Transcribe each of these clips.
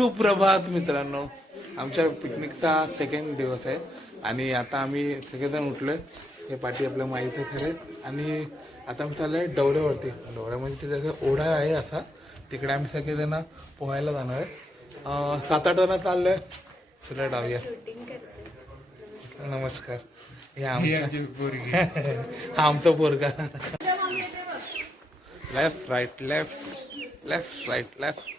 सुप्रभात मित्रांनो. आमच्या पिकनिकचा सेकंड दिवस आहे. आणि आता आम्ही सगळेजण उठलोय. हे पाठी आपल्या माईचं खरे आणि आता आम्ही चाललोय डवऱ्यावरती डवऱ्यामध्ये तिथे ओढा आहे असा. तिकडे आम्ही सगळेजण पोहायला जाणार आहे. सात आठ जण चाललोय. चला डावूया नमस्कार. हे आमच्या हा आमचा पोरगा. Left right left left right left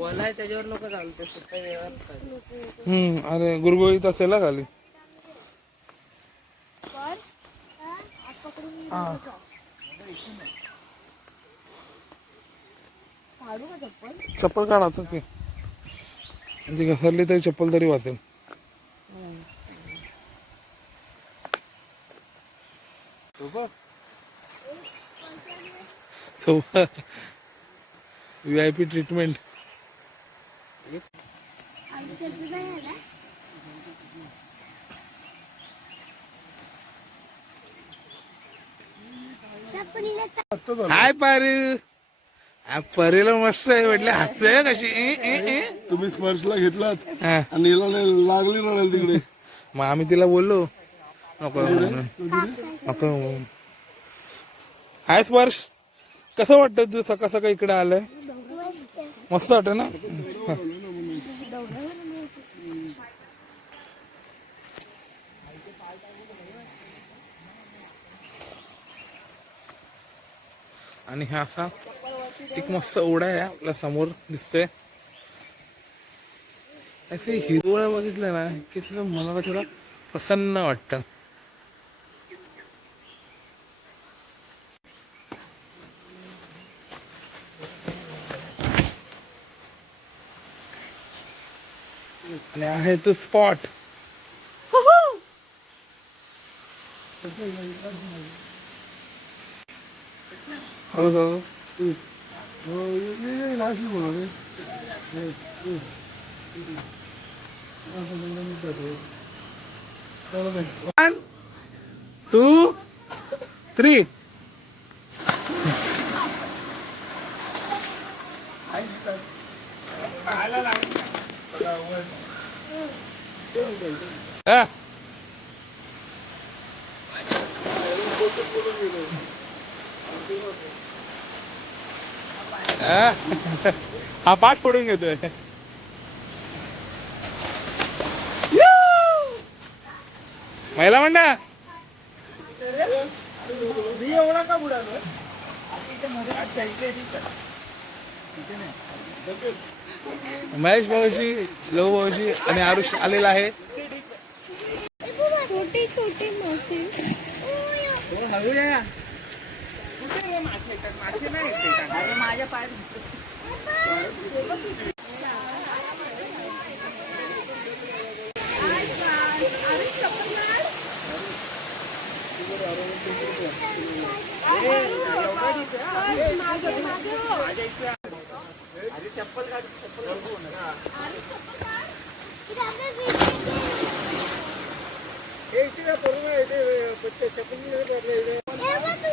वला आहे त्याच्यावर नको चालते सुट्ट्या वेळात चालते. हम्म अरे गुरगुळीत असेल ना खाली. चप्पल? काढा आता की. म्हणजे घसरली तरी चप्पल तरी वाचेल व्ही आय पी ट्रीटमेंट हाय पारी. परीला मस्त आहे म्हटलं हसते कशी. तुम्ही स्पर्शला घेतलात. आणि हिला नाही लागली रडायला तिकडे. मग आम्ही तिला बोललो. नको. नको. हाय स्पर्श. कसं वाटतं तू सकाळ सकाळ इकडे आलंय? मस्त वाटत ना? आणि हा असा एक मस्त ओढा आहे आपल्यासमोर दिसतोय. असे हिरवळ बघितलं ना की मनाला थोडं प्रसन्न वाटतं. आणि आहे तो spot Aham. Hum. Oh, e aí, lá, Gilmar, né? Nossa. One, two, three. Ah! हा? पाठ फोडून घेतोय. महिला म्हणा महेश भाऊशी लो भाऊशी आणि आरुष आलेला आहे. छोटी छोटी मासे. चप्पल रे चप्पल येतात चप्पल चप्पल चप्पल चप्पल चप्पल पायात चप्पल काढ चप्पल चप्पल चप्पल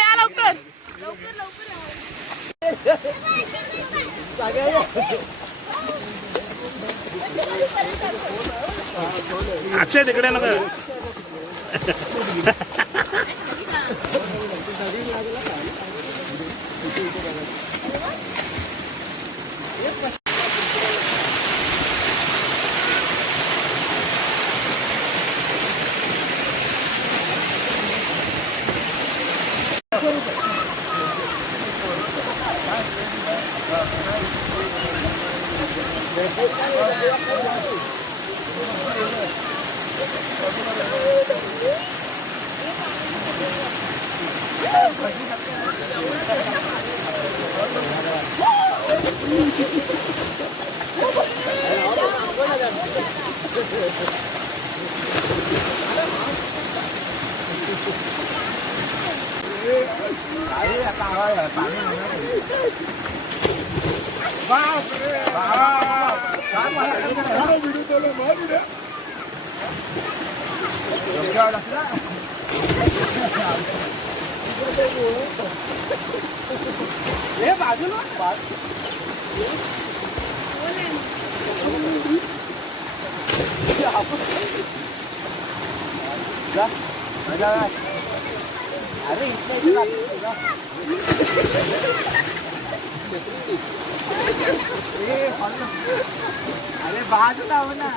या लवकर लवकर. अक्षय तिकडे नका. એ બાજુ અરે અરે બાજુ લાવો ના.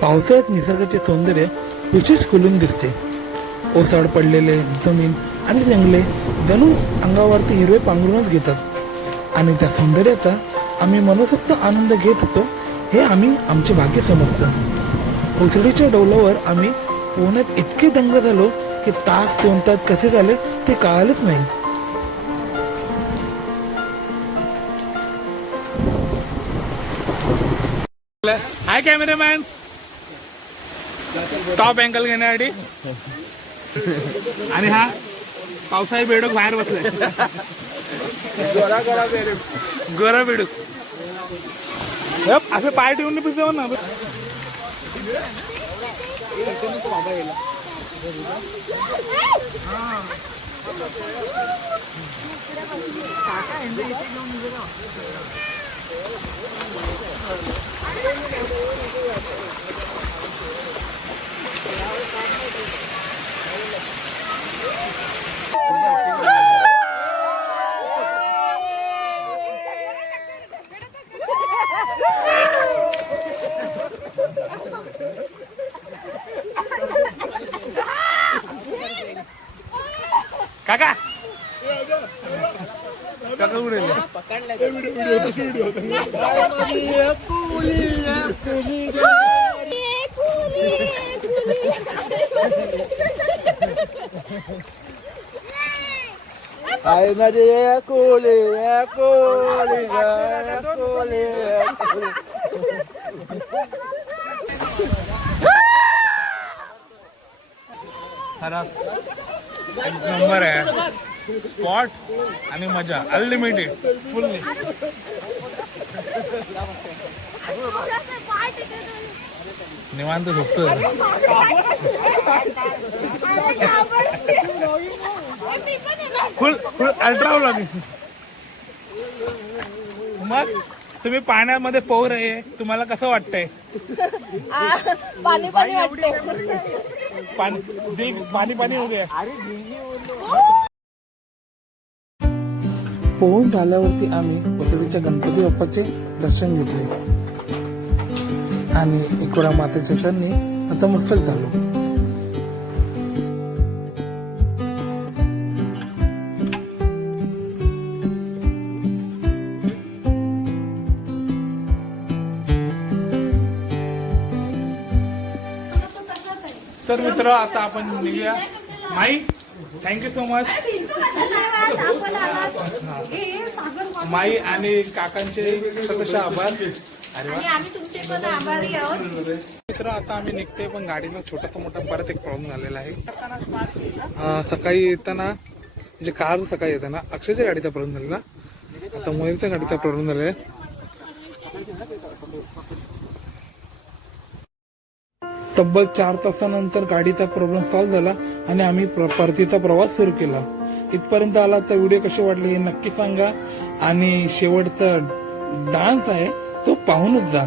पावसाळ्यात निसर्गाचे सौंदर्य विशेष खुलून दिसते. ओसाड पडलेले जमीन आणि जंगले जणू अंगावरती हिरवे पांघरूनच घेतात. आणि त्या सौंदर्याचा आम्ही मनसोक्त आनंद घेत होतो हे आम्ही आमचे भाग्य समजतो. ओसडीच्या डौलावर आम्ही पोहण्यात इतके दंग झालो की तास दोन तास कसे झाले ते कळालेच नाही. काय कॅमेरामॅन टॉप अँगल घेण्यासाठी. आणि हा पावसाळी बेडूक बाहेर बसलाय. गोरा बेडूक. असं पाय ठेवून पिसव ना काका kakak kakak udah ya? udah. Kakak udah. गेले? आहे माझे कोले कोले कोले खरा एक नंबर आहे स्पॉट आणि मजा अनलिमिटेड फुल्ली निवांत झोपतो फुल फुल अल्ट्रा व्लॉग मग तुम्ही पाण्यामध्ये पोहर आहे तुम्हाला कसं वाटतंय? पाणी पाणी पाणी पाणी पाणी हो पोहून झाल्यावरती आम्ही कोसळीच्या गणपती बाप्पाचे दर्शन घेतले. आणि एकोरा मातेच्या चरणी नतमस्तक झालो. तर मित्र आता आपण निघूया. माई थँक्यू सो मच माई आणि काकांचे सतश आभार. अरे वा. आम्ही तुमचे पण आभारी आहोत. मित्र आता आम्ही निघतोय पण गाडीचा छोटासा मोठा परत एक प्रॉब्लेम झालेला आहे. सकाळी येताना म्हणजे कार सकाळी येताना अक्षयच्या गाडीचा प्रॉब्लेम झालेला. आता मयूरच्या गाडीचा प्रॉब्लेम झालेला. आहे तब्बल चार तासानंतर गाडीचा प्रॉब्लेम सॉल्व्ह झाला आणि आम्ही प्र- परतीचा प्रवास सुरू केला. इथपर्यंत आला तर व्हिडिओ कसे वाटले हे नक्की सांगा. आणि शेवटचा डान्स आहे तो पाहूनच जा.